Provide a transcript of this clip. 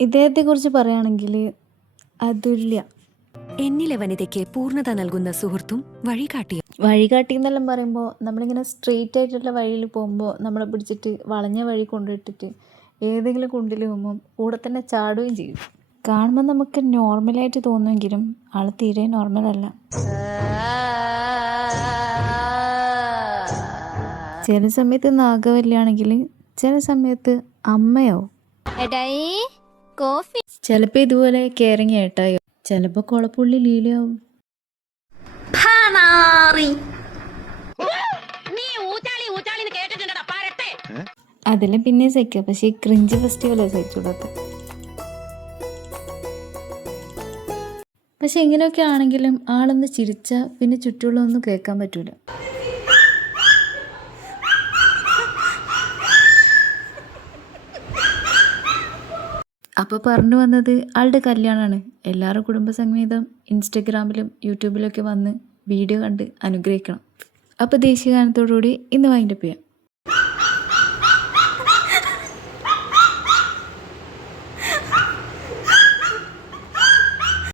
ഇദ്ദേഹത്തെക്കുറിച്ച് പറയുകയാണെങ്കിൽ അതുല്യ. എന്നിലെ വനിതയ്ക്ക് പൂർണ്ണത നൽകുന്ന സുഹൃത്തും വഴികാട്ടിയും. വഴികാട്ടി എന്നെല്ലാം പറയുമ്പോൾ നമ്മളിങ്ങനെ സ്ട്രെയിറ്റ് ആയിട്ടുള്ള വഴിയിൽ പോകുമ്പോൾ നമ്മളെ പിടിച്ചിട്ട് വളഞ്ഞ വഴി കൊണ്ടിട്ടിട്ട് ഏതെങ്കിലും കുണ്ടിൽ പോകുമ്പം കൂടെ തന്നെ ചാടുകയും ചെയ്യും. കാണുമ്പോൾ നമുക്ക് നോർമലായിട്ട് തോന്നുമെങ്കിലും ആൾ തീരെ നോർമലല്ല. ചില സമയത്ത് നാഗവല്യാണെങ്കിൽ ചില സമയത്ത് അമ്മയാവും. ചിലപ്പോൾ ഇതുപോലെ കെയറിങ് ഏട്ടായോ, ചിലപ്പോൾ കുളപ്പുള്ളി ലീലയാവും. അതിലും പിന്നെ സഹിക്കുക, പക്ഷേ ഈ ക്രിഞ്ച് ഫെസ്റ്റിവലേ സഹിച്ചൂടാത്ത. പക്ഷെ എങ്ങനെയൊക്കെ ആണെങ്കിലും ആളൊന്ന് ചിരിച്ചാൽ പിന്നെ ചുറ്റുമുള്ളതൊന്നും കേൾക്കാൻ പറ്റൂല. അപ്പോൾ പറഞ്ഞു വന്നത് ആളുടെ കല്യാണമാണ്. എല്ലാവരും കുടുംബസംഗീതം ഇൻസ്റ്റഗ്രാമിലും യൂട്യൂബിലൊക്കെ വന്ന് വീഡിയോ കണ്ട് അനുഗ്രഹിക്കണം. അപ്പോൾ ദേശീയ ഗാനത്തോടുകൂടി ഇന്ന് വൈൻഡപ്പ് ചെയ്യാം.